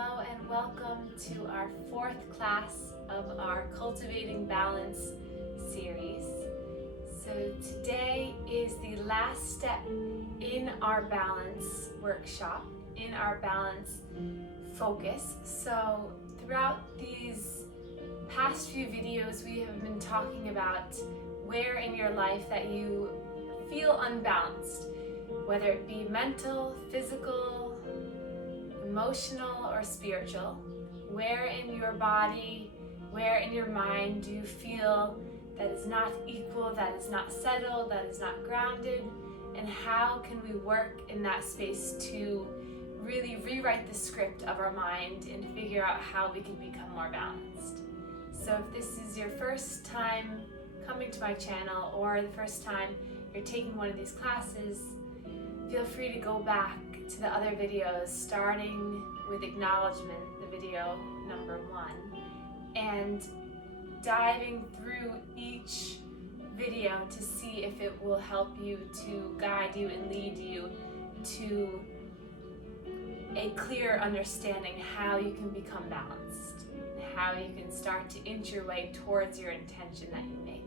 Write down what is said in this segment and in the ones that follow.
Hello and welcome to our fourth class of our Cultivating Balance series. So today is the last step in our balance workshop, in our balance focus. So throughout these past few videos we have been talking about where in your life that you feel unbalanced, whether it be mental, physical, emotional, or spiritual. Where in your body, where in your mind do you feel that is not equal, that is not settled, that is not grounded, and how can we work in that space to really rewrite the script of our mind and figure out how we can become more balanced. So if this is your first time coming to my channel or the first time you're taking one of these classes, feel free to go back to the other videos, starting with acknowledgement, the video number 1, and diving through each video to see if it will help you, to guide you and lead you to a clear understanding how you can become balanced, how you can start to inch your way towards your intention that you make.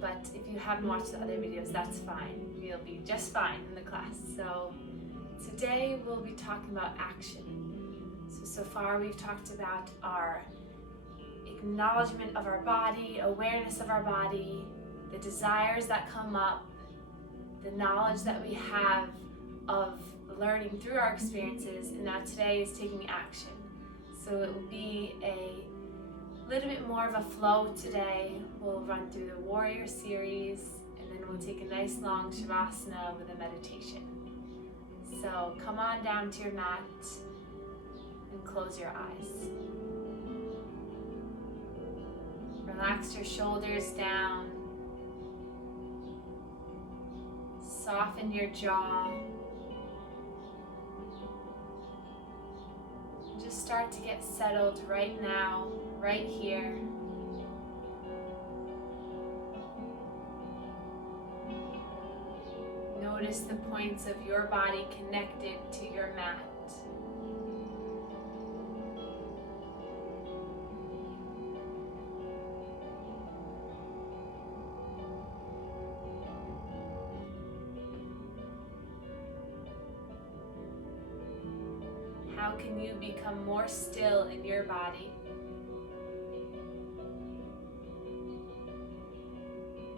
But if you haven't watched the other videos, that's fine. You'll be just fine in the class. So today we'll be talking about action. So far we've talked about our acknowledgement of our body, awareness of our body, the desires that come up, the knowledge that we have of learning through our experiences, and now today is taking action. So it will be a little bit more of a flow today. We'll run through the warrior series, and then we'll take a nice long shavasana with a meditation. So come on down to your mat and close your eyes. Relax your shoulders down. Soften your jaw. Just start to get settled right now, right here. Notice the points of your body connected to your mat. How can you become more still in your body?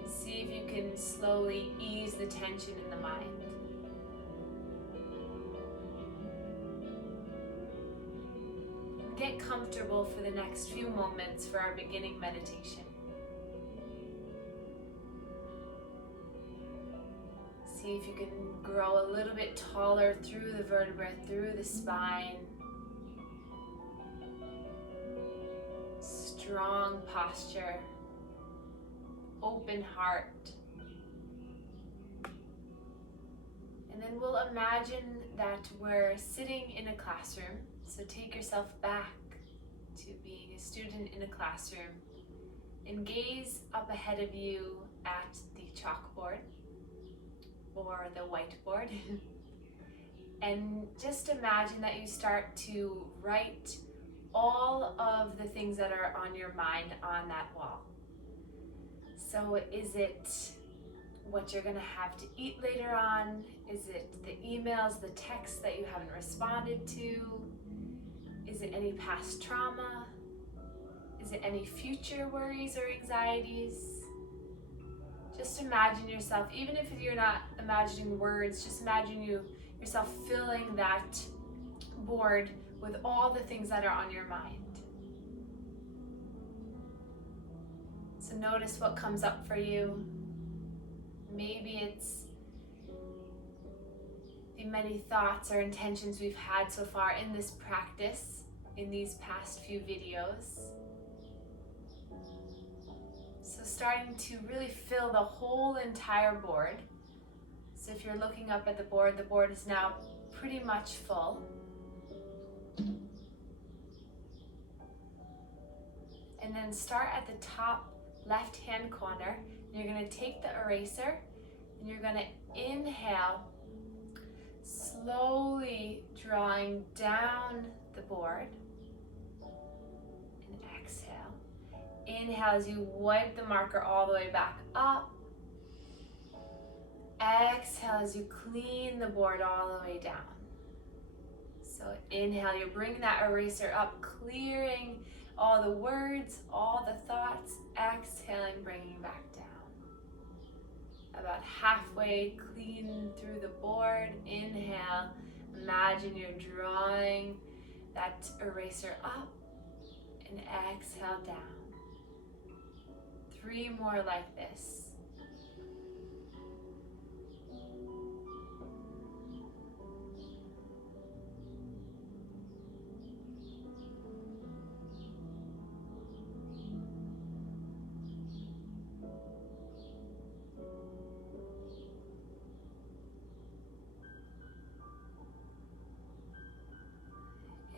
See if you can slowly ease the tension in the mind. Get comfortable for the next few moments for our beginning meditation. See if you can grow a little bit taller through the vertebra, through the spine. Strong posture, open heart. And then we'll imagine that we're sitting in a classroom. So take yourself back to being a student in a classroom and gaze up ahead of you at the chalkboard or the whiteboard. And just imagine that you start to write all of the things that are on your mind on that wall. So is it what you're going to have to eat later on? Is it the emails, the texts that you haven't responded to? Is it any past trauma? Is it any future worries or anxieties? Just imagine yourself, even if you're not imagining words, just imagine yourself filling that board with all the things that are on your mind. So notice what comes up for you. Maybe it's the many thoughts or intentions we've had so far in this practice, in these past few videos. So starting to really fill the whole entire board. So if you're looking up at the board is now pretty much full. And then start at the top left-hand corner. You're going to take the eraser and you're going to inhale, slowly drawing down the board. And exhale. Inhale as you wipe the marker all the way back up. Exhale as you clean the board all the way down. So inhale, you're bringing that eraser up, clearing all the words, all the thoughts. Exhaling, bringing back down. About halfway clean through the board. Inhale, imagine you're drawing that eraser up, and exhale down. 3 more like this.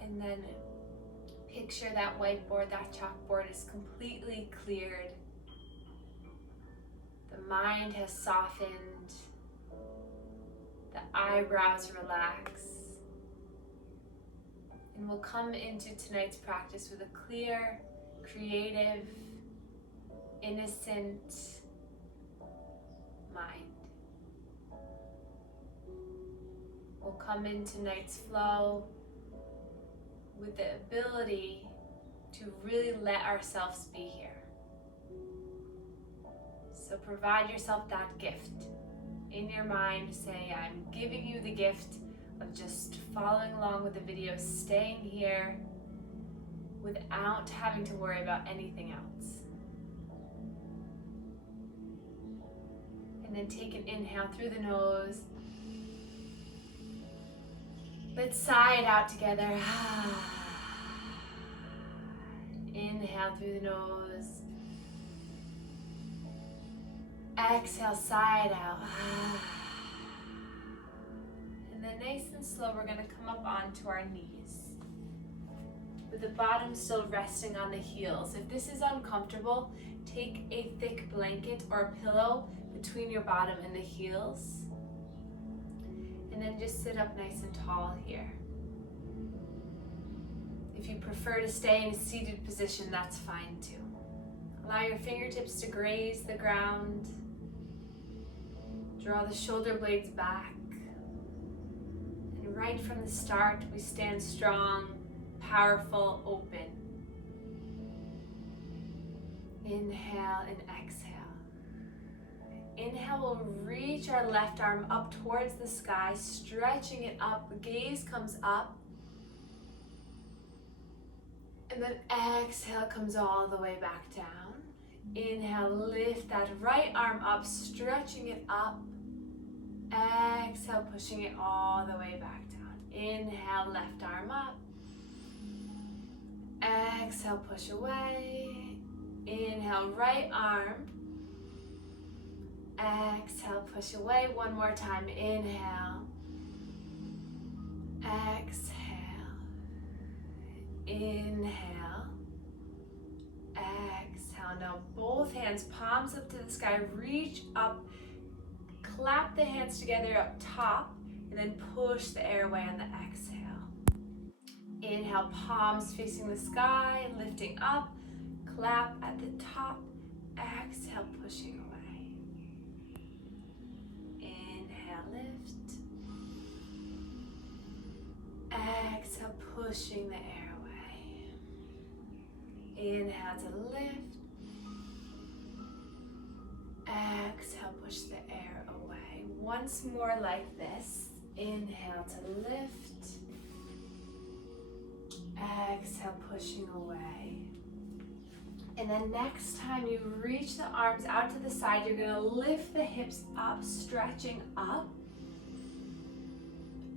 And then picture that whiteboard, that chalkboard is completely cleared. The mind has softened. The eyebrows relax. And we'll come into tonight's practice with a clear, creative, innocent mind. We'll come in tonight's flow with the ability to really let ourselves be here. So provide yourself that gift in your mind. Say, I'm giving you the gift of just following along with the video, staying here without having to worry about anything else. And then take an inhale through the nose. Let's sigh it out together. Inhale through the nose. Exhale, sigh it out. And then nice and slow, we're going to come up onto our knees, with the bottom still resting on the heels. If this is uncomfortable, take a thick blanket or a pillow between your bottom and the heels. And then just sit up nice and tall here. If you prefer to stay in a seated position, that's fine too. Allow your fingertips to graze the ground. Draw the shoulder blades back. And right from the start, we stand strong, powerful, open. Inhale and exhale. Inhale, we'll reach our left arm up towards the sky, stretching it up. The gaze comes up. And then exhale comes all the way back down. Inhale, lift that right arm up, stretching it up. Exhale, pushing it all the way back down. Inhale, left arm up. Exhale, push away. Inhale, right arm. Exhale, push away. One more time. Inhale. Exhale. Inhale. Exhale. Now both hands, palms up to the sky. Reach up. Clap the hands together up top. And then push the air away on the exhale. Inhale, palms facing the sky. Lifting up. Clap at the top. Exhale, pushing away. Lift. Exhale, pushing the air away. Inhale to lift. Exhale, push the air away. Once more like this. Inhale to lift. Exhale, pushing away. And then next time you reach the arms out to the side, you're going to lift the hips up, stretching up.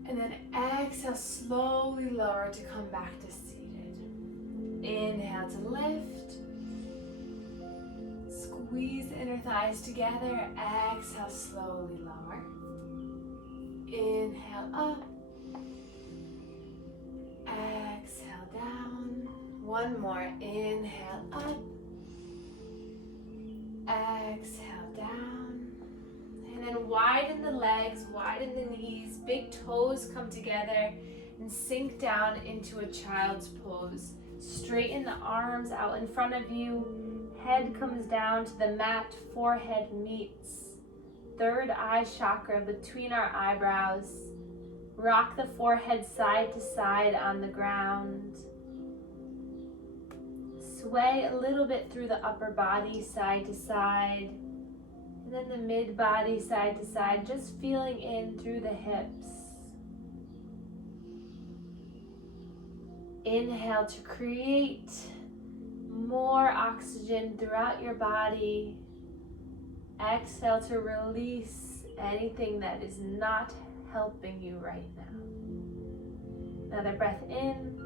And then exhale, slowly lower to come back to seated. Inhale to lift. Squeeze the inner thighs together. Exhale, slowly lower. Inhale up. Exhale down. One more. Inhale up. Exhale down. And then widen the legs, widen the knees, big toes come together. and sink down into a child's pose. Straighten the arms out in front of you. Head comes down to the mat, forehead meets. Third eye chakra between our eyebrows. Rock the forehead side to side on the ground. Sway a little bit through the upper body side to side. And then the mid body side to side, just feeling in through the hips. Inhale to create more oxygen throughout your body. Exhale to release anything that is not helping you right now. Another breath in.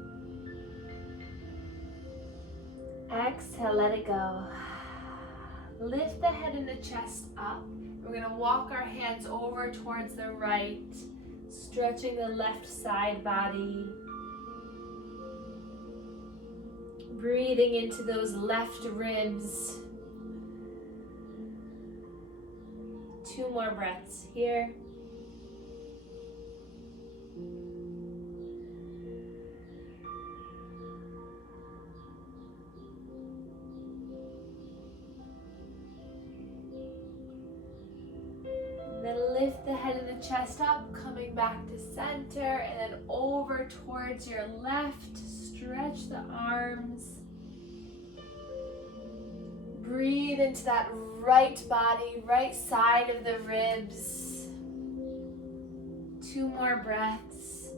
Exhale, let it go. Lift the head and the chest up. We're going to walk our hands over towards the right, stretching the left side body. Breathing into those left ribs. 2 more breaths here. Then lift the head and the chest up, coming back to center, and then over towards your left. Stretch the arms. Breathe into that right body, right side of the ribs. 2 more breaths.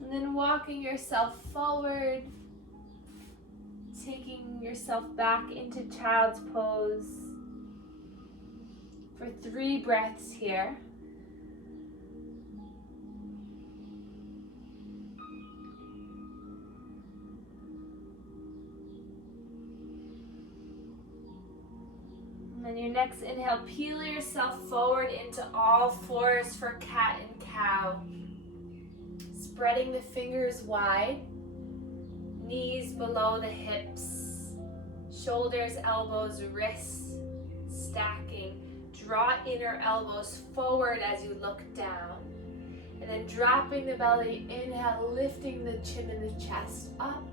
And then walking yourself forward, taking yourself back into child's pose for 3 breaths here. And then your next inhale, peel yourself forward into all fours for cat and cow. Spreading the fingers wide, knees below the hips, shoulders, elbows, wrists stacking. Draw inner elbows forward as you look down. And then dropping the belly, inhale, lifting the chin and the chest up.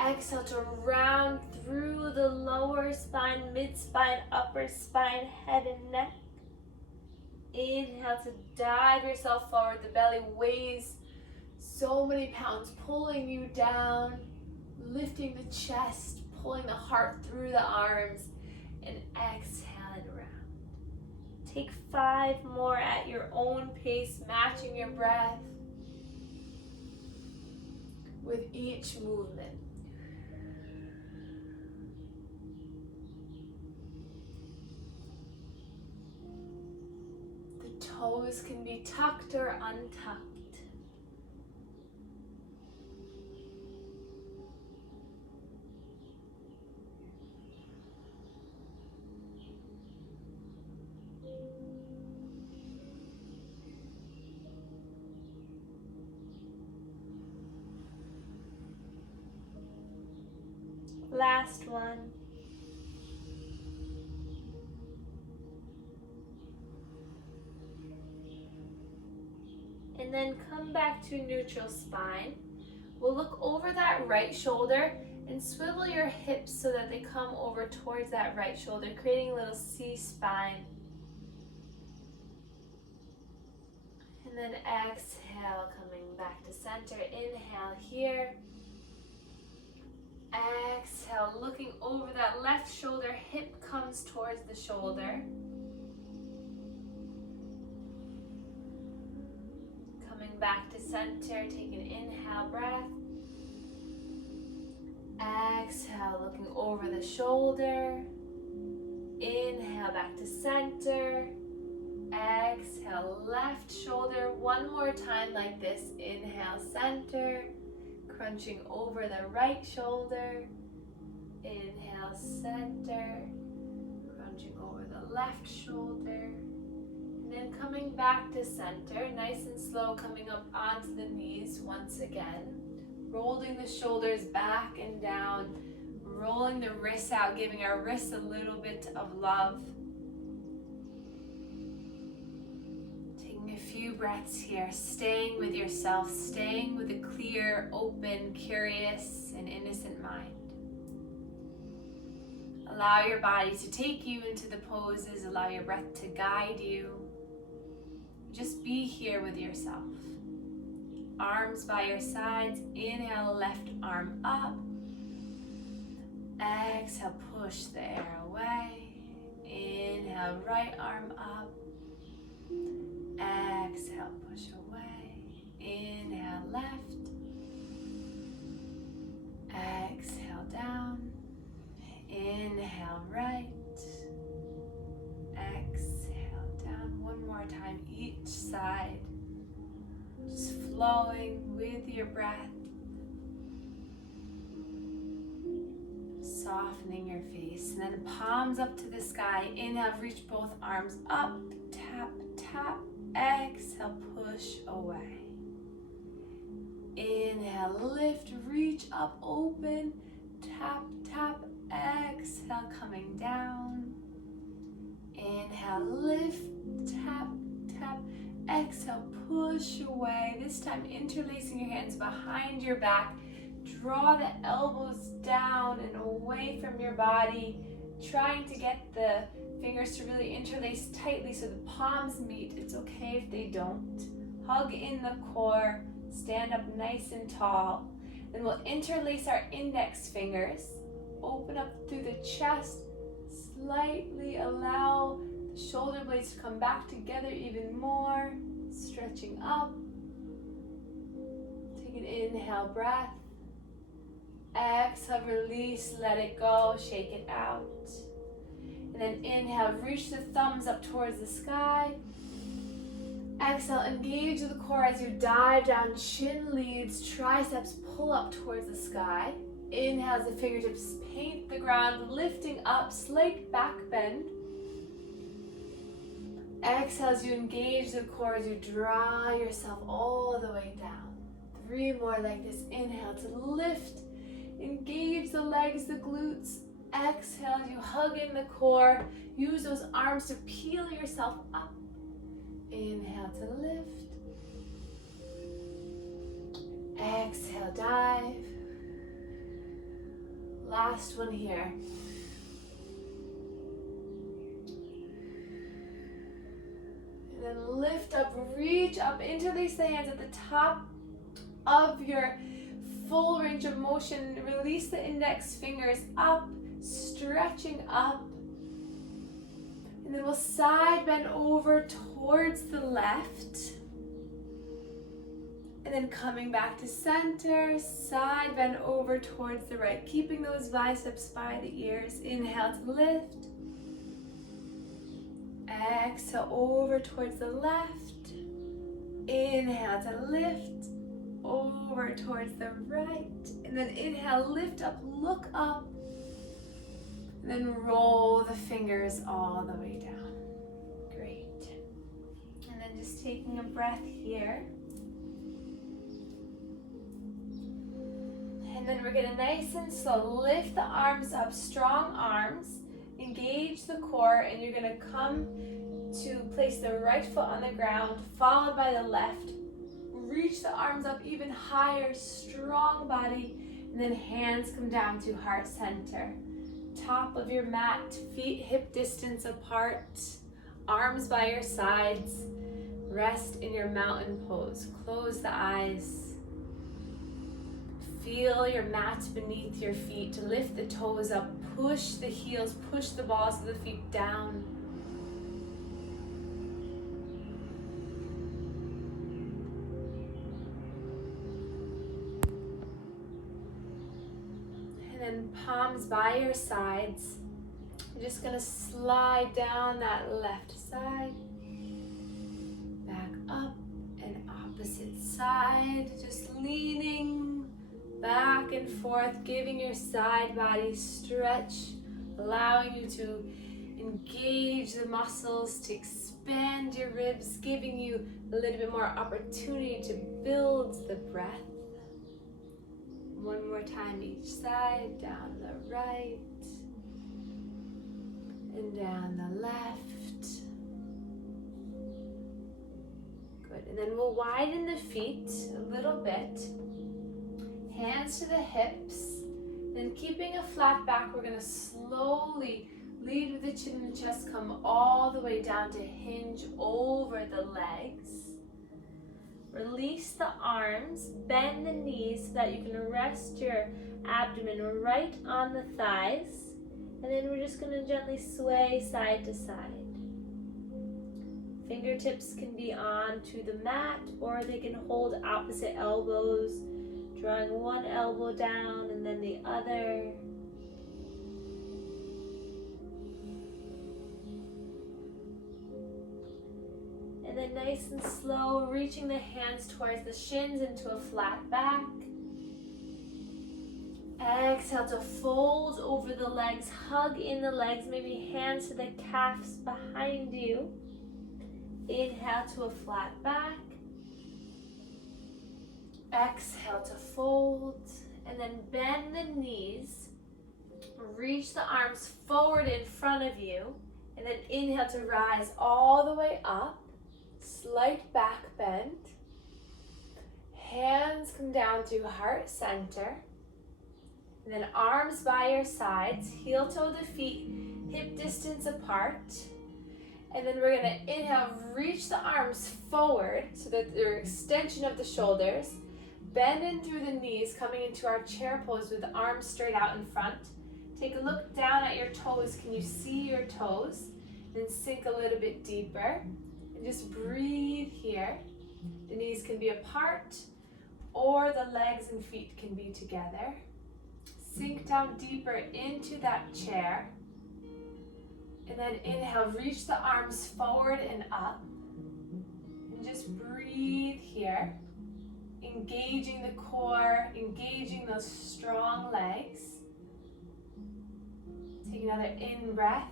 Exhale to round through the lower spine, mid-spine, upper spine, head and neck. Inhale to dive yourself forward. The belly weighs so many pounds, pulling you down, lifting the chest, pulling the heart through the arms, and exhale and round. Take 5 more at your own pace, matching your breath with each movement. The toes can be tucked or untucked. Last one. And then come back to neutral spine. We'll look over that right shoulder and swivel your hips so that they come over towards that right shoulder, creating a little C-spine. And then exhale, coming back to center. Inhale here. Exhale, looking over that left shoulder, hip comes towards the shoulder. Coming back to center, take an inhale breath. Exhale, looking over the shoulder. Inhale, back to center. Exhale, left shoulder. One more time like this. Inhale, center. Crunching over the right shoulder. Inhale, center. Crunching over the left shoulder. And then coming back to center, nice and slow, coming up onto the knees once again. Rolling the shoulders back and down. rolling the wrists out, giving our wrists a little bit of love. Taking a few breaths here, staying with yourself, staying with a clear, open, curious, and innocent mind. Allow your body to take you into the poses, allow your breath to guide you. Just be here with yourself. Arms by your sides, inhale, left arm up. Exhale, push the air away. Inhale, right arm up. Exhale, push away. Inhale, left. Exhale, down. Inhale, right. Exhale, down. One more time, each side. Just flowing with your breath. Softening your face. And then palms up to the sky. Inhale, reach both arms up. Tap, tap. Exhale, push away. Inhale, lift, reach up, open. Tap, tap. Exhale, coming down. Inhale, lift, tap, tap. Exhale, push away. This time interlacing your hands behind your back. Draw the elbows down and away from your body. Trying to get the fingers to really interlace tightly so the palms meet. It's okay if they don't. Hug in the core. Stand up nice and tall. Then we'll interlace our index fingers. Open up through the chest. Slightly allow the shoulder blades to come back together even more. Stretching up. Take an inhale breath. Exhale, release, let it go, shake it out. And then inhale, reach the thumbs up towards the sky. Exhale, engage the core as you dive down, chin leads, triceps pull up towards the sky. Inhale as the fingertips paint the ground, lifting up, slight back bend. Exhale as you engage the core as you draw yourself all the way down. 3 more like this. Inhale to lift. Engage the legs, the glutes. Exhale, you hug in the core. Use those arms to peel yourself up. Inhale to lift. Exhale, dive. Last one here. And then lift up, reach up, interlace the hands at the top of your full range of motion. Release the index fingers up, stretching up. And then we'll side bend over towards the left. And then coming back to center, side bend over towards the right. Keeping those biceps by the ears. Inhale to lift. Exhale over towards the left. Inhale to lift. Over towards the right. And then inhale, lift up, look up. And then roll the fingers all the way down. Great. And then just taking a breath here. And then we're gonna nice and slow lift the arms up, strong arms. Engage the core, and you're gonna come to place the right foot on the ground, followed by the left. Reach the arms up even higher, strong body, and then hands come down to heart center. Top of your mat, feet hip distance apart, arms by your sides. Rest in your mountain pose. Close the eyes. Feel your mat beneath your feet. Lift the toes up, push the heels, push the balls of the feet down. And palms by your sides. You're just gonna slide down that left side, back up, and opposite side. Just leaning back and forth, giving your side body stretch, allowing you to engage the muscles, to expand your ribs, giving you a little bit more opportunity to build the breath. One more time each side, down the right and down the left. Good, and then we'll widen the feet a little bit. Hands to the hips. Then keeping a flat back, we're gonna slowly lead with the chin and chest, come all the way down to hinge over the legs. Release the arms, bend the knees so that you can rest your abdomen right on the thighs. And then we're just gonna gently sway side to side. Fingertips can be onto the mat or they can hold opposite elbows, drawing one elbow down and then the other. And then nice and slow, reaching the hands towards the shins into a flat back. Exhale to fold over the legs, hug in the legs, maybe hands to the calves behind you. Inhale to a flat back. Exhale to fold, and then bend the knees. Reach the arms forward in front of you, and then inhale to rise all the way up. Slight back bend. Hands come down to heart center. And then arms by your sides, heel toe the feet, hip distance apart. And then we're gonna inhale, reach the arms forward so that they're extension of the shoulders. Bend in through the knees, coming into our chair pose with the arms straight out in front. Take a look down at your toes. Can you see your toes? Then sink a little bit deeper. And just breathe here. The knees can be apart or the legs and feet can be together. Sink down deeper into that chair. And then inhale, reach the arms forward and up. And just breathe here. Engaging the core, engaging those strong legs. Take another in breath.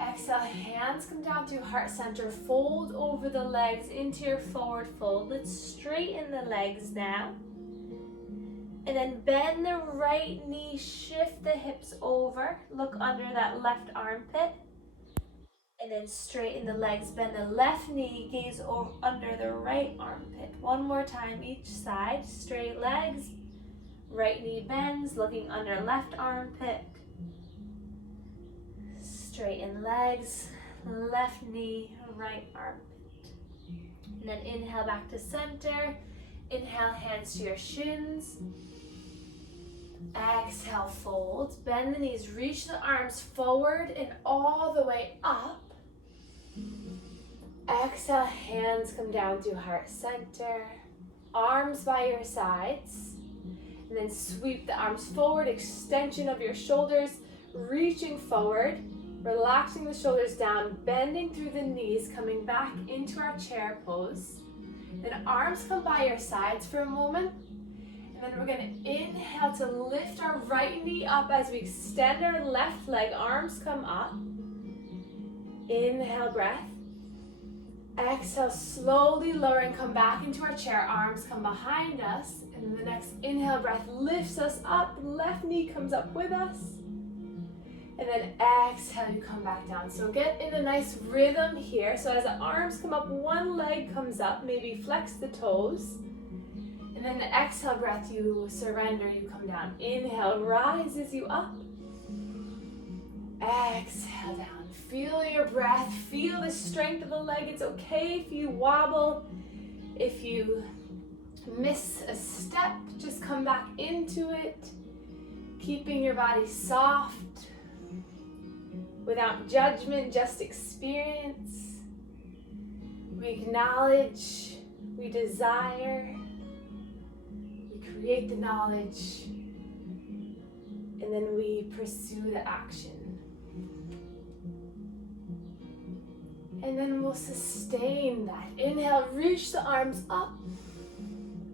Exhale, hands come down to heart center. Fold over the legs into your forward fold. Let's straighten the legs now. And then bend the right knee, shift the hips over. Look under that left armpit. And then straighten the legs, bend the left knee, gaze over under the right armpit. One more time each side, straight legs. Right knee bends, looking under left armpit. Straighten legs, left knee, right armpit. And then inhale back to center. Inhale, hands to your shins. Exhale, fold. Bend the knees, reach the arms forward and all the way up. Exhale, hands come down to heart center. Arms by your sides. And then sweep the arms forward, extension of your shoulders, reaching forward, relaxing the shoulders down, bending through the knees, coming back into our chair pose. Then arms come by your sides for a moment. And then we're gonna inhale to lift our right knee up as we extend our left leg, arms come up. Inhale, breath. Exhale, slowly lower and come back into our chair, arms come behind us. And then the next inhale breath lifts us up, left knee comes up with us. And then exhale, you come back down. So get in a nice rhythm here. So as the arms come up, one leg comes up, maybe flex the toes. And then the exhale breath, you surrender, you come down. Inhale, rises you up. Exhale down. Feel your breath, feel the strength of the leg. It's okay if you wobble, if you miss a step, just come back into it. Keeping your body soft, without judgment, just experience. We acknowledge, we desire, we create the knowledge, and then we pursue the action. And then we'll sustain that. Inhale, reach the arms up.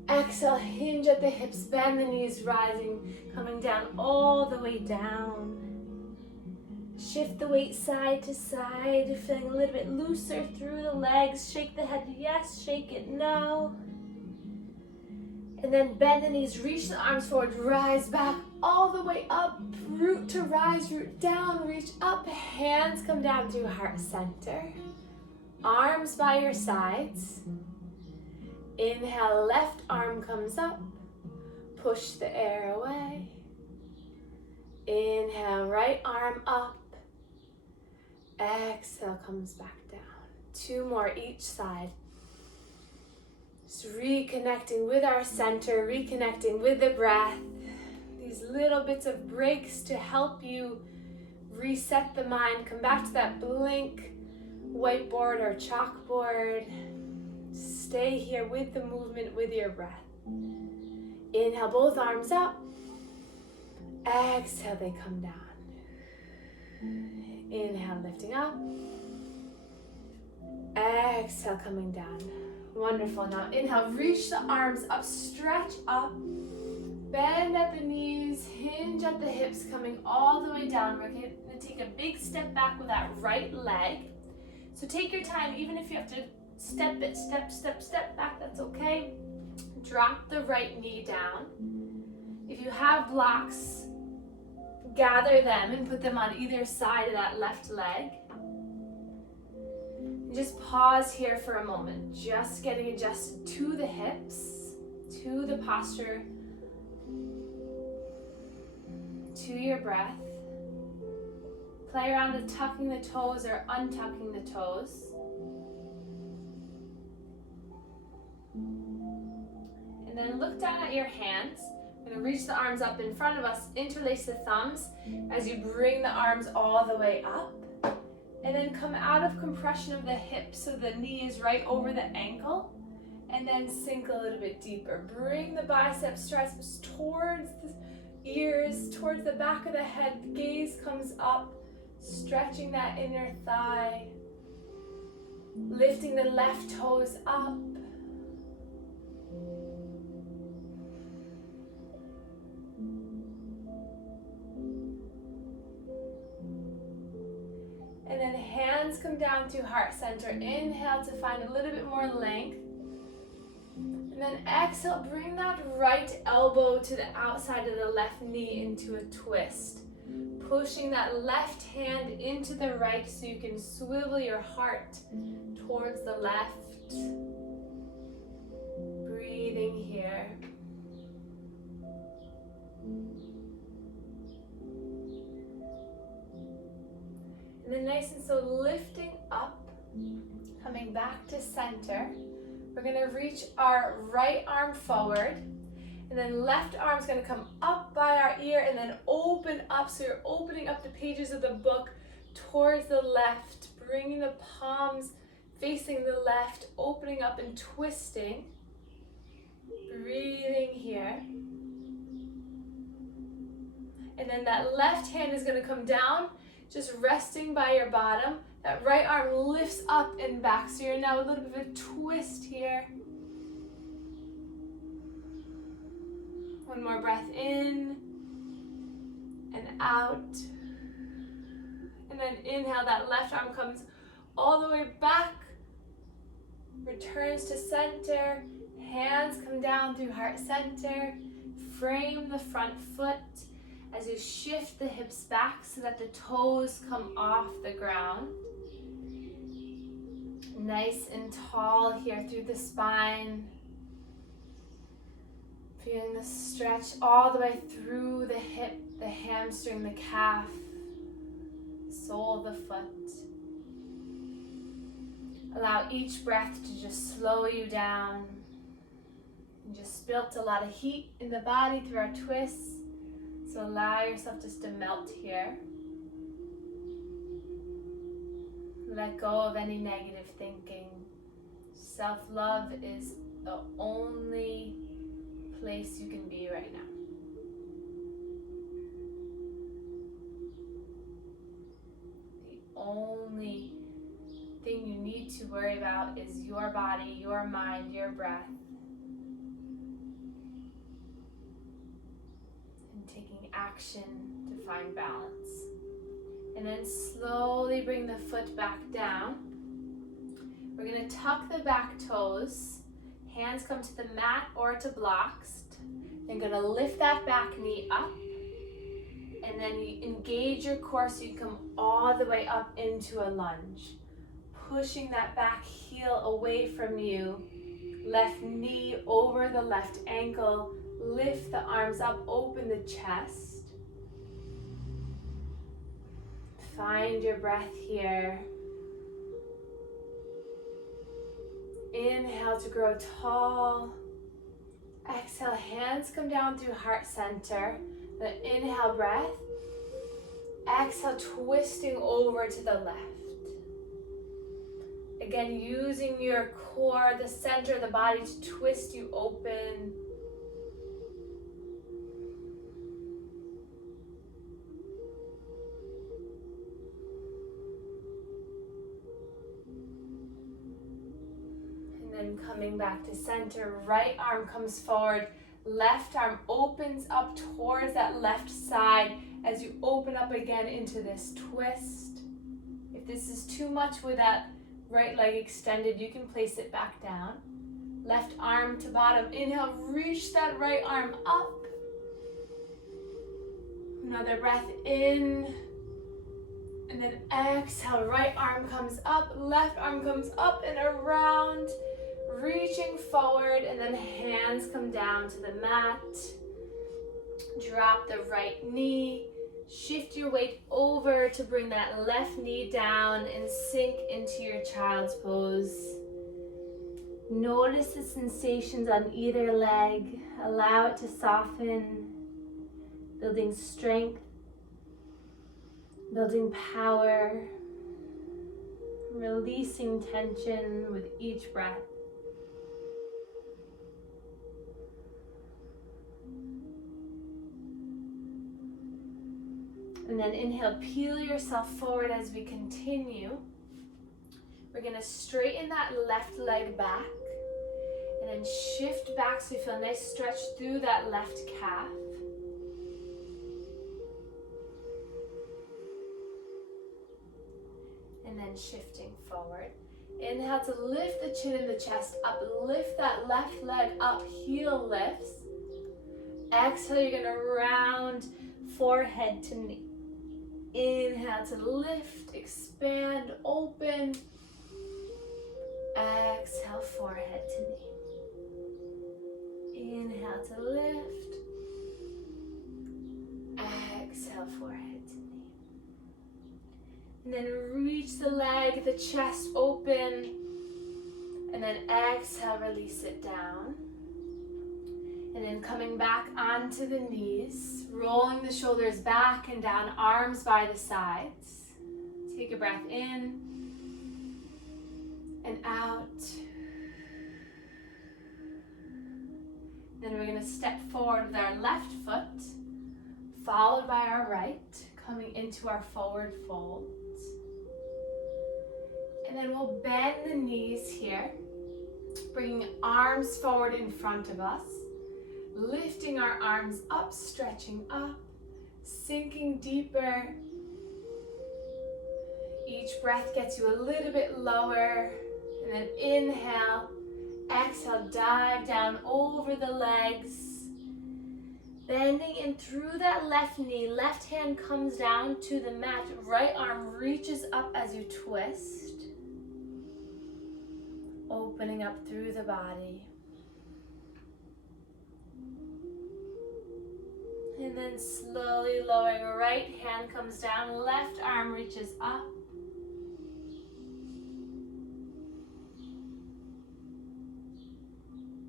Exhale, hinge at the hips, bend the knees, rising, coming down all the way down. Shift the weight side to side, feeling a little bit looser through the legs. Shake the head yes, shake it no. And then bend the knees, reach the arms forward, rise back all the way up, root to rise, root down, reach up, hands come down to heart center, arms by your sides. Inhale, left arm comes up, push the air away. Inhale, right arm up, exhale, comes back down. 2 more each side. Just reconnecting with our center, reconnecting with the breath. These little bits of breaks to help you reset the mind. Come back to that blank whiteboard or chalkboard. Stay here with the movement, with your breath. Inhale, both arms up. Exhale, they come down. Inhale, lifting up. Exhale, coming down. Wonderful. Now inhale, reach the arms up, stretch up, bend at the knees, hinge at the hips, coming all the way down. We're going to take a big step back with that right leg. So take your time, even if you have to step back, that's okay. Drop the right knee down. If you have blocks, gather them and put them on either side of that left leg. Just pause here for a moment, just getting adjusted to the hips, to the posture, to your breath. Play around with tucking the toes or untucking the toes. And then look down at your hands. We're going to reach the arms up in front of us, interlace the thumbs as you bring the arms all the way up. And then come out of compression of the hip so the knee is right over the ankle. And then sink a little bit deeper. Bring the biceps, triceps towards the ears, towards the back of the head. Gaze comes up, stretching that inner thigh. Lifting the left toes up. And then hands come down to heart center. Inhale to find a little bit more length. And then exhale, bring that right elbow to the outside of the left knee into a twist. Pushing that left hand into the right so you can swivel your heart towards the left. Breathing here. And then nice and slow, lifting up, coming back to center. We're going to reach our right arm forward, and then left arm's going to come up by our ear and then open up. So you're opening up the pages of the book towards the left, bringing the palms facing the left, opening up and twisting. Breathing here. And then that left hand is going to come down, just resting by your bottom. That right arm lifts up and back. So you're now a little bit of a twist here. One more breath in and out. And then inhale, that left arm comes all the way back. Returns to center. Hands come down through heart center. Frame the front foot as you shift the hips back so that the toes come off the ground. Nice and tall here through the spine. Feeling the stretch all the way through the hip, the hamstring, the calf, sole of the foot. Allow each breath to just slow you down. You just built a lot of heat in the body through our twists. So allow yourself just to melt here. Let go of any negative thinking. Self-love is the only place you can be right now. The only thing you need to worry about is your body, your mind, your breath. And taking action to find balance. And then slowly bring the foot back down. We're going to tuck the back toes. hands come to the mat or to blocks. You're going to lift that back knee up. And then you engage your core so you come all the way up into a lunge. Pushing that back heel away from you. Left knee over the left ankle. Lift the arms up, open the chest. Find your breath here. Inhale to grow tall. Exhale, hands come down through heart center. The inhale breath. Exhale, twisting over to the left. Again, using your core, the center of the body to twist you open. And then coming back to center, right arm comes forward, left arm opens up towards that left side as you open up again into this twist. If this is too much with that right leg extended, you can place it back down. Left arm to bottom. Inhale, reach that right arm up. Another breath in. And then exhale, right arm comes up, left arm comes up and around. Reaching forward, and then hands come down to the mat. Drop the right knee. Shift your weight over to bring that left knee down and sink into your child's pose. Notice the sensations on either leg. Allow it to soften, building strength, building power, releasing tension with each breath. And then inhale, peel yourself forward as we continue. We're going to straighten that left leg back and then shift back so you feel a nice stretch through that left calf. And then shifting forward. Inhale to lift the chin and the chest up. Lift that left leg up, heel lifts. Exhale, you're going to round forehead to knee. Inhale to lift, expand, open. Exhale, forehead to knee. Inhale to lift. Exhale, forehead to knee. And then reach the leg, the chest open. And then exhale, release it down. And then coming back onto the knees, rolling the shoulders back and down, arms by the sides. Take a breath in and out. Then we're going to step forward with our left foot, followed by our right, coming into our forward fold. And then we'll bend the knees here, bringing arms forward in front of us. Lifting our arms up, stretching up, sinking deeper. Each breath gets you a little bit lower. And then inhale, exhale, dive down over the legs. Bending in through that left knee, left hand comes down to the mat, right arm reaches up as you twist. Opening up through the body. And then slowly lowering, right hand comes down, left arm reaches up.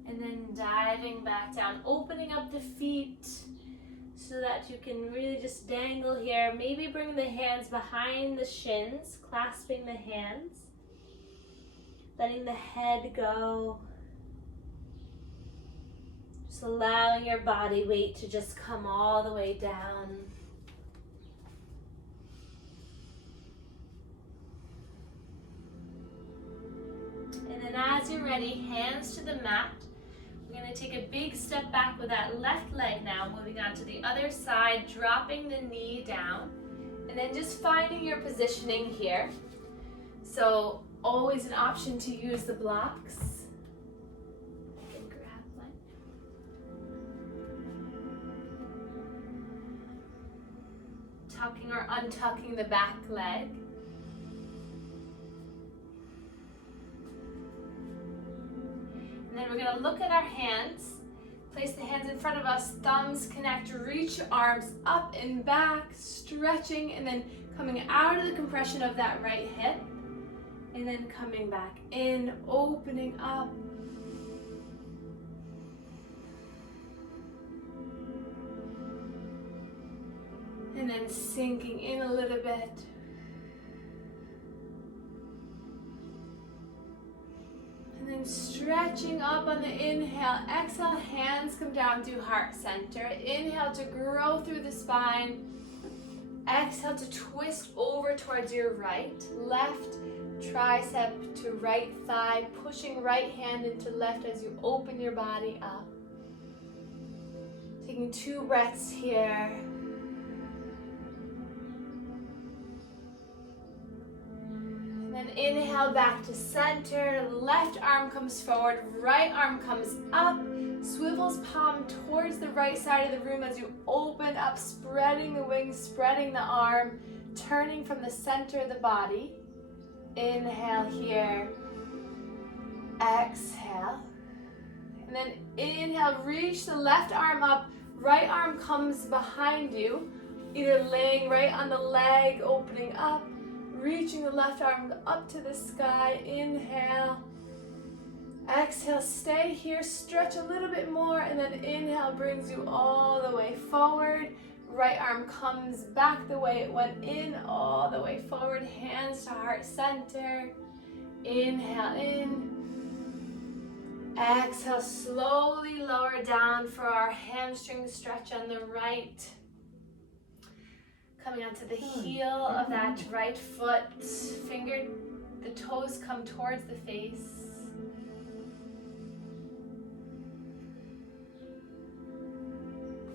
And then diving back down, opening up the feet so that you can really just dangle here. Maybe bring the hands behind the shins, clasping the hands, letting the head go. Just allowing your body weight to just come all the way down. And then as you're ready, hands to the mat. We're going to take a big step back with that left leg now, moving on to the other side, dropping the knee down. And then just finding your positioning here. So always an option to use the blocks. tucking or untucking the back leg. And then we're going to look at our hands. Place the hands in front of us, thumbs connect, reach your arms up and back, stretching, and then coming out of the compression of that right hip. And then coming back in, opening up. And then sinking in a little bit. And then stretching up on the inhale. Exhale, hands come down to heart center. Inhale to grow through the spine. Exhale to twist over towards your right. Left tricep to right thigh. Pushing right hand into left as you open your body up. Taking 2 breaths here. And inhale back to center, left arm comes forward, right arm comes up, swivels palm towards the right side of the room as you open up, spreading the wings, spreading the arm, turning from the center of the body. Inhale here, exhale, and then inhale, reach the left arm up, right arm comes behind you, either laying right on the leg, opening up, reaching the left arm up to the sky. Inhale. Exhale, stay here, stretch a little bit more, and then inhale brings you all the way forward. Right arm comes back the way it went in, all the way forward. Hands to heart center. Inhale in. Exhale, slowly lower down for our hamstring stretch on the right. Coming onto the heel of that right foot, the toes come towards the face.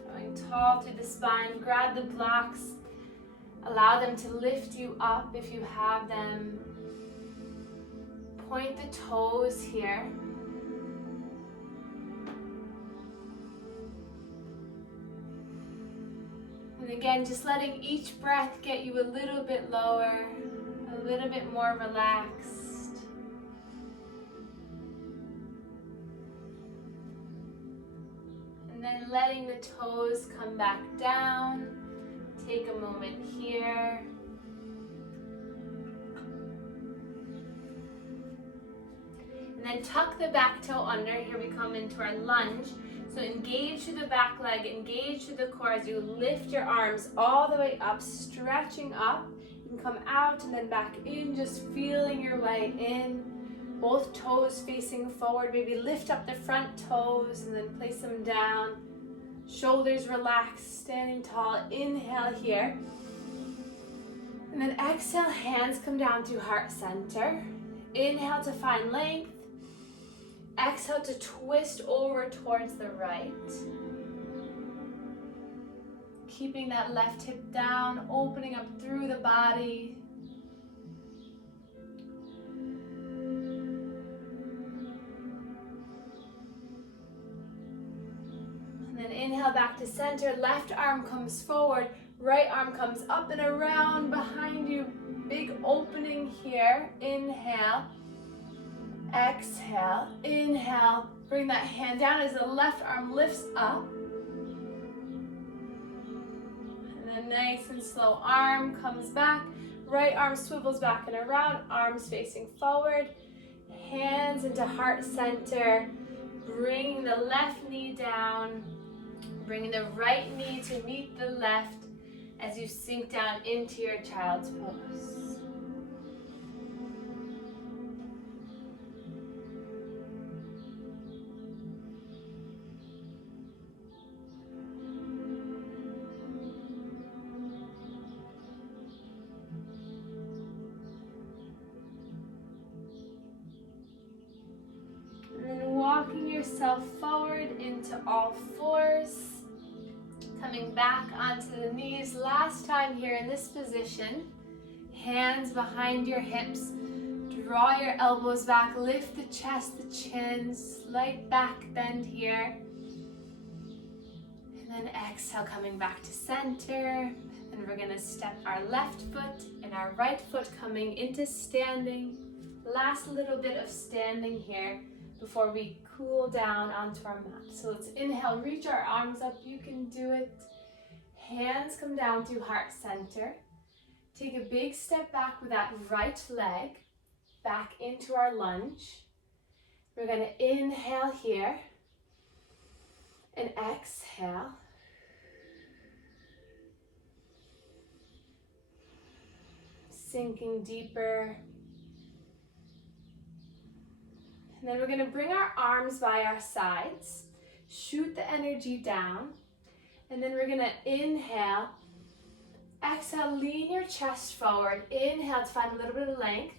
Going tall through the spine, grab the blocks, allow them to lift you up if you have them. Point the toes here. And again, just letting each breath get you a little bit lower, a little bit more relaxed. And then letting the toes come back down. Take a moment here. And then tuck the back toe under. Here we come into our lunge. So engage through the back leg, engage through the core as you lift your arms all the way up, stretching up. You can come out and then back in, just feeling your way in. Both toes facing forward, maybe lift up the front toes and then place them down. Shoulders relaxed, standing tall. Inhale here. And then exhale, hands come down to heart center. Inhale to find length. Exhale to twist over towards the right. Keeping that left hip down, opening up through the body. And then inhale back to center, left arm comes forward, right arm comes up and around behind you. Big opening here. Inhale. Exhale, inhale, bring that hand down as the left arm lifts up. And then nice and slow, arm comes back, right arm swivels back and around, arms facing forward, hands into heart center, bringing the left knee down, bringing the right knee to meet the left as you sink down into your child's pose. Walking yourself forward into all fours, coming back onto the knees. Last time here in this position, hands behind your hips, draw your elbows back, lift the chest, the chin, slight back bend here. And then exhale, coming back to center, And we're gonna step our left foot and our right foot coming into standing. Last little bit of standing here before we cool down onto our mat. So let's inhale, reach our arms up, you can do it. Hands come down to heart center. Take a big step back with that right leg, back into our lunge. We're gonna inhale here and exhale. Sinking deeper. And then we're gonna bring our arms by our sides, shoot the energy down, and then we're gonna inhale, exhale, lean your chest forward, inhale to find a little bit of length,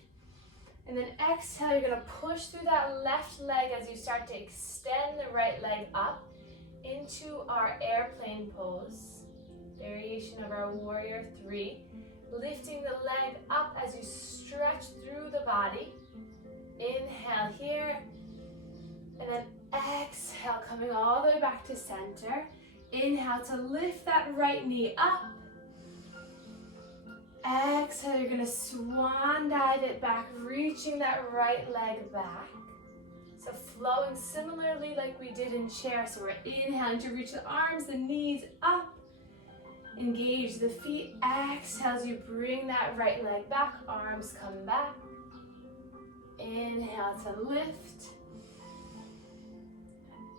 and then exhale, you're gonna push through that left leg as you start to extend the right leg up into our airplane pose, variation of our warrior 3, lifting the leg up as you stretch through the body. Inhale here, and then exhale, coming all the way back to center. Inhale to lift that right knee up. Exhale, you're gonna swan dive it back, reaching that right leg back. So flowing similarly like we did in chair. So we're inhaling to reach the arms, the knees up. Engage the feet. Exhale as you bring that right leg back, arms come back. Inhale to lift.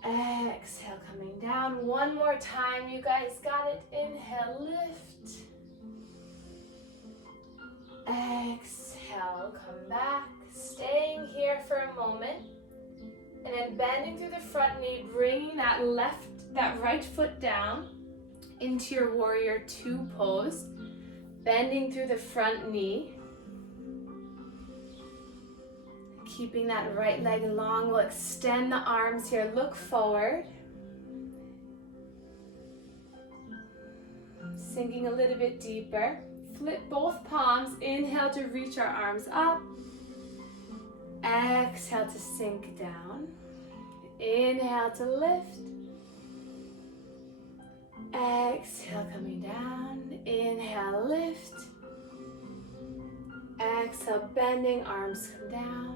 Exhale, coming down. One more time, you guys got it. Inhale, lift. Exhale, come back. Staying here for a moment. And then bending through the front knee, bringing that right foot down into your warrior 2 pose. Bending through the front knee. Keeping that right leg long, we'll extend the arms here, look forward. Sinking a little bit deeper. Flip both palms, inhale to reach our arms up. Exhale to sink down. Inhale to lift. Exhale, coming down. Inhale, lift. Exhale, bending, arms come down.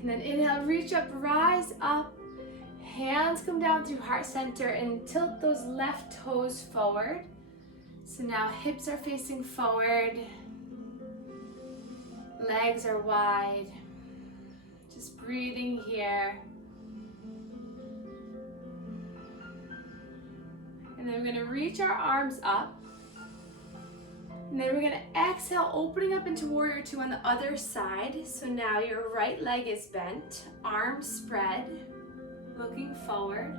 And then inhale, reach up, rise up. Hands come down to heart center and tilt those left toes forward. So now hips are facing forward. Legs are wide. Just breathing here. And then we're gonna reach our arms up. And then we're gonna exhale, opening up into warrior 2 on the other side. So now your right leg is bent, arms spread, looking forward.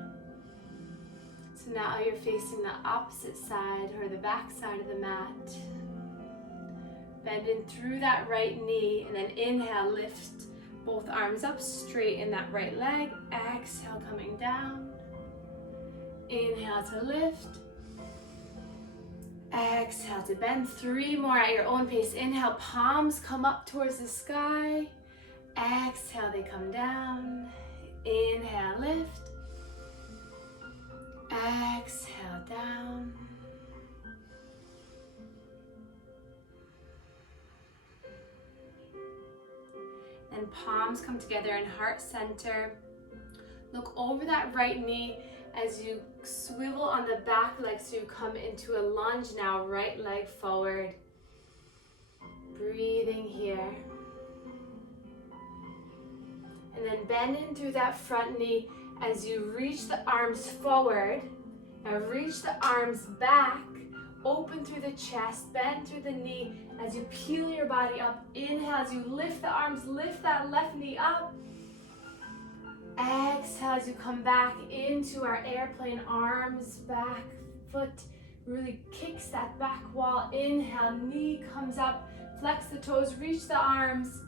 So now you're facing the opposite side or the back side of the mat. Bending through that right knee, and then inhale, lift both arms up, straighten that right leg. Exhale, coming down. Inhale to lift. Exhale to bend. 3 more at your own pace. Inhale, palms come up towards the sky. Exhale, they come down. Inhale, lift. Exhale, down. And palms come together in heart center. Look over that right knee as you swivel on the back leg, so you come into a lunge now, right leg forward. Breathing here. And then bending through that front knee as you reach the arms forward. Now reach the arms back, open through the chest, bend through the knee as you peel your body up. Inhale as you lift the arms, lift that left knee up. Exhale as you come back into our airplane, arms back, foot really kicks that back wall. Inhale, knee comes up, flex the toes, reach the arms.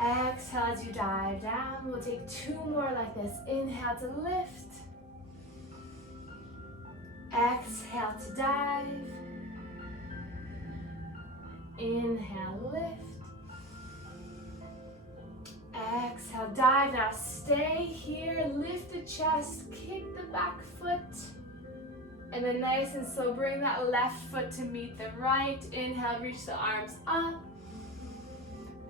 Exhale as you dive down. We'll take 2 more like this. Inhale to lift. Exhale to dive. Inhale, lift. Exhale, dive. Now stay here, lift the chest, kick the back foot. And then nice and slow, bring that left foot to meet the right. Inhale, reach the arms up.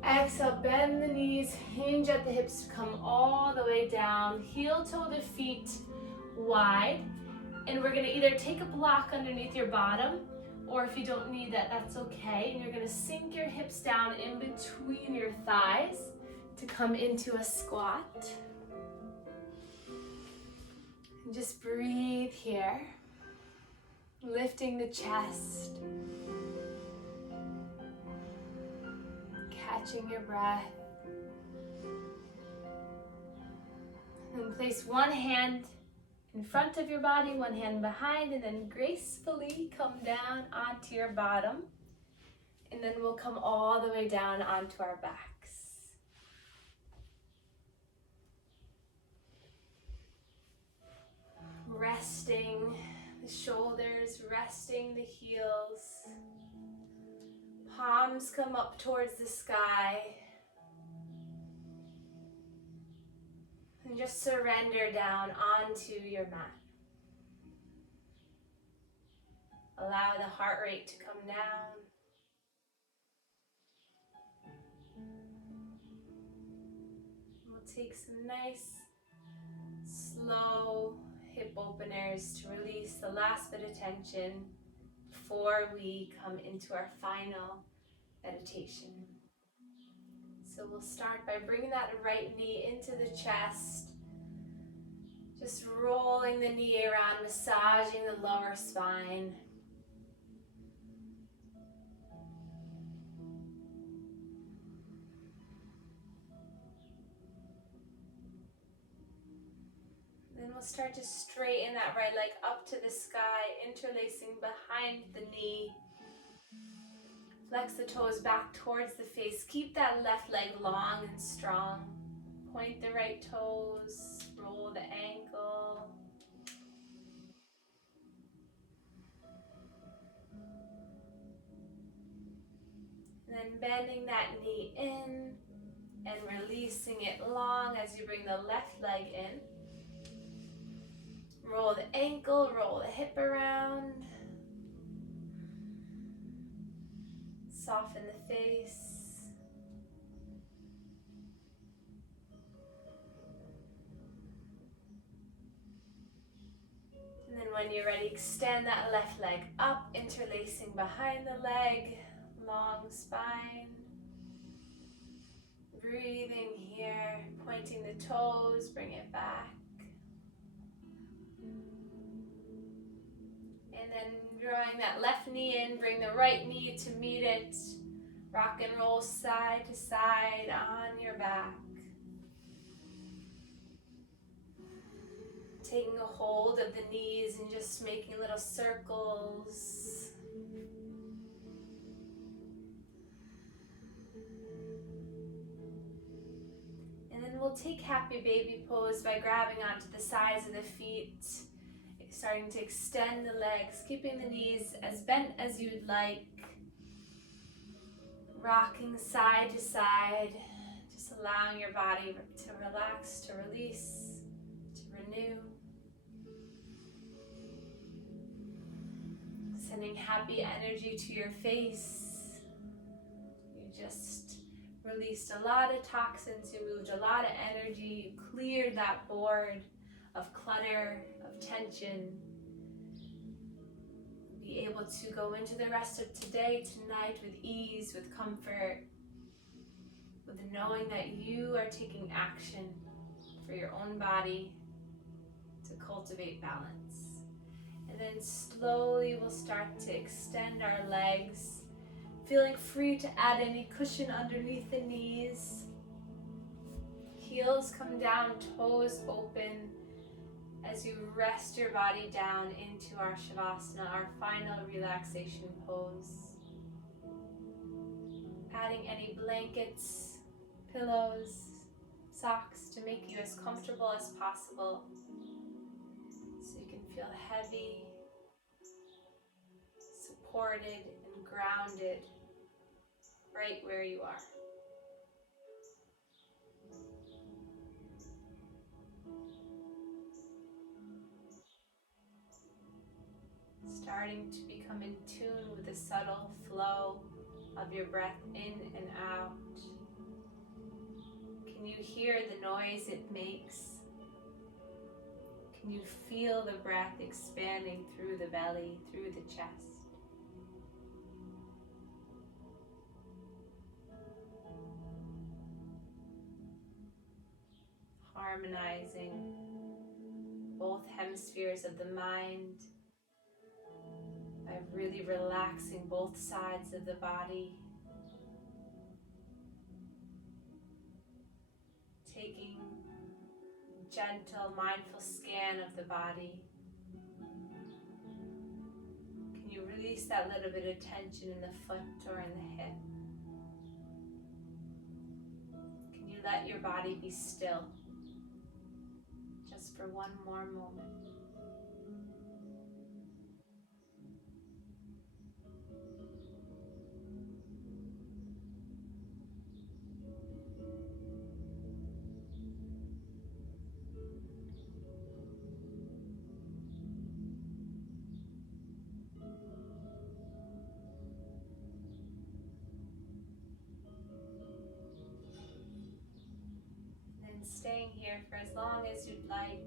Exhale, bend the knees, hinge at the hips to come all the way down. Heel toe the feet wide. And we're gonna either take a block underneath your bottom, or if you don't need that, that's okay. And you're gonna sink your hips down in between your thighs to come into a squat. And just breathe here. Lifting the chest. Catching your breath. And place one hand in front of your body, one hand behind, and then gracefully come down onto your bottom. And then we'll come all the way down onto our backs. Resting the shoulders, resting the heels. Palms come up towards the sky. And just surrender down onto your mat. Allow the heart rate to come down. We'll take some nice, slow hip openers to release the last bit of tension before we come into our final meditation. So we'll start by bringing that right knee into the chest, just rolling the knee around, massaging the lower spine. Then we'll start to straighten that right leg up to the sky, interlacing behind the knee. Flex the toes back towards the face. Keep that left leg long and strong. Point the right toes, roll the ankle. And then bending that knee in and releasing it long as you bring the left leg in. Roll the ankle, roll the hip around. Soften the face. And then when you're ready, extend that left leg up, interlacing behind the leg, long spine. Breathing here, pointing the toes, bring it back. And then drawing that left knee in, bring the right knee to meet it. Rock and roll side to side on your back. Taking a hold of the knees and just making little circles. And then we'll take happy baby pose by grabbing onto the sides of the feet. Starting to extend the legs, keeping the knees as bent as you'd like. Rocking side to side, just allowing your body to relax, to release, to renew. Sending happy energy to your face. You just released a lot of toxins, you moved a lot of energy, you cleared that board of clutter, of tension. Be able to go into the rest of today, tonight with ease, with comfort, with knowing that you are taking action for your own body to cultivate balance. And then slowly we'll start to extend our legs, feeling free to add any cushion underneath the knees. Heels come down, toes open, as you rest your body down into our Shavasana, our final relaxation pose. Adding any blankets, pillows, socks to make you as comfortable as possible so you can feel heavy, supported, and grounded right where you are. starting to become in tune with the subtle flow of your breath in and out. Can you hear the noise it makes? Can you feel the breath expanding through the belly, through the chest? Harmonizing both hemispheres of the mind by really relaxing both sides of the body. Taking a gentle, mindful scan of the body. Can you release that little bit of tension in the foot or in the hip? Can you let your body be still just for one more moment? And staying here for as long as you'd like.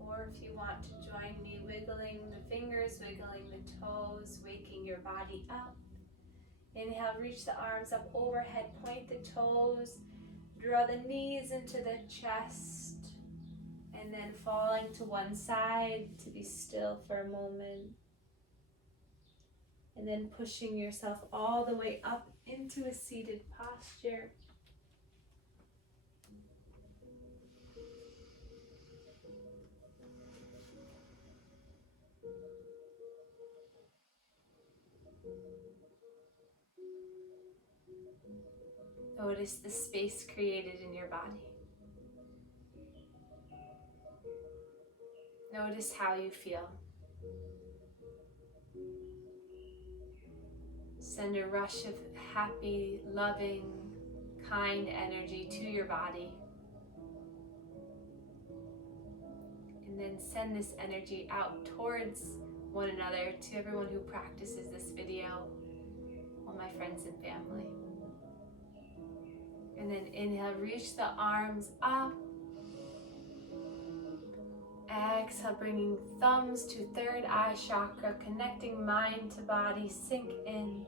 Or if you want to join me, wiggling the fingers, wiggling the toes, waking your body up. Inhale, reach the arms up overhead, point the toes, draw the knees into the chest, and then falling to one side to be still for a moment. And then pushing yourself all the way up into a seated posture. Notice the space created in your body. Notice how you feel. Send a rush of happy, loving, kind energy to your body. And then send this energy out towards one another, to everyone who practices this video, all my friends and family. And then inhale, reach the arms up. Exhale, bringing thumbs to third eye chakra, connecting mind to body, sink in.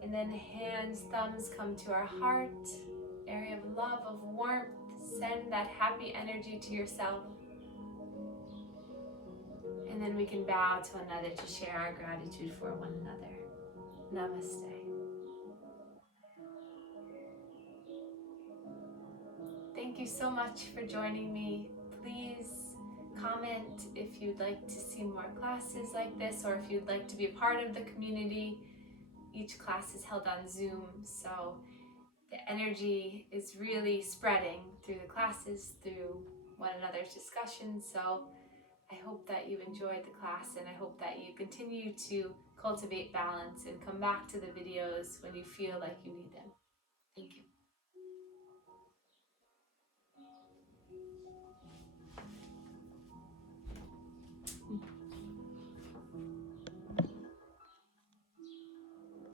And then hands, thumbs come to our heart, area of love, of warmth. Send that happy energy to yourself. And then we can bow to another to share our gratitude for one another. Namaste. Thank you so much for joining me. Please comment if you'd like to see more classes like this, or if you'd like to be a part of the community. Each class is held on Zoom, so the energy is really spreading through the classes, through one another's discussions. So I hope that you enjoyed the class, and I hope that you continue to cultivate balance and come back to the videos when you feel like you need them. Thank you.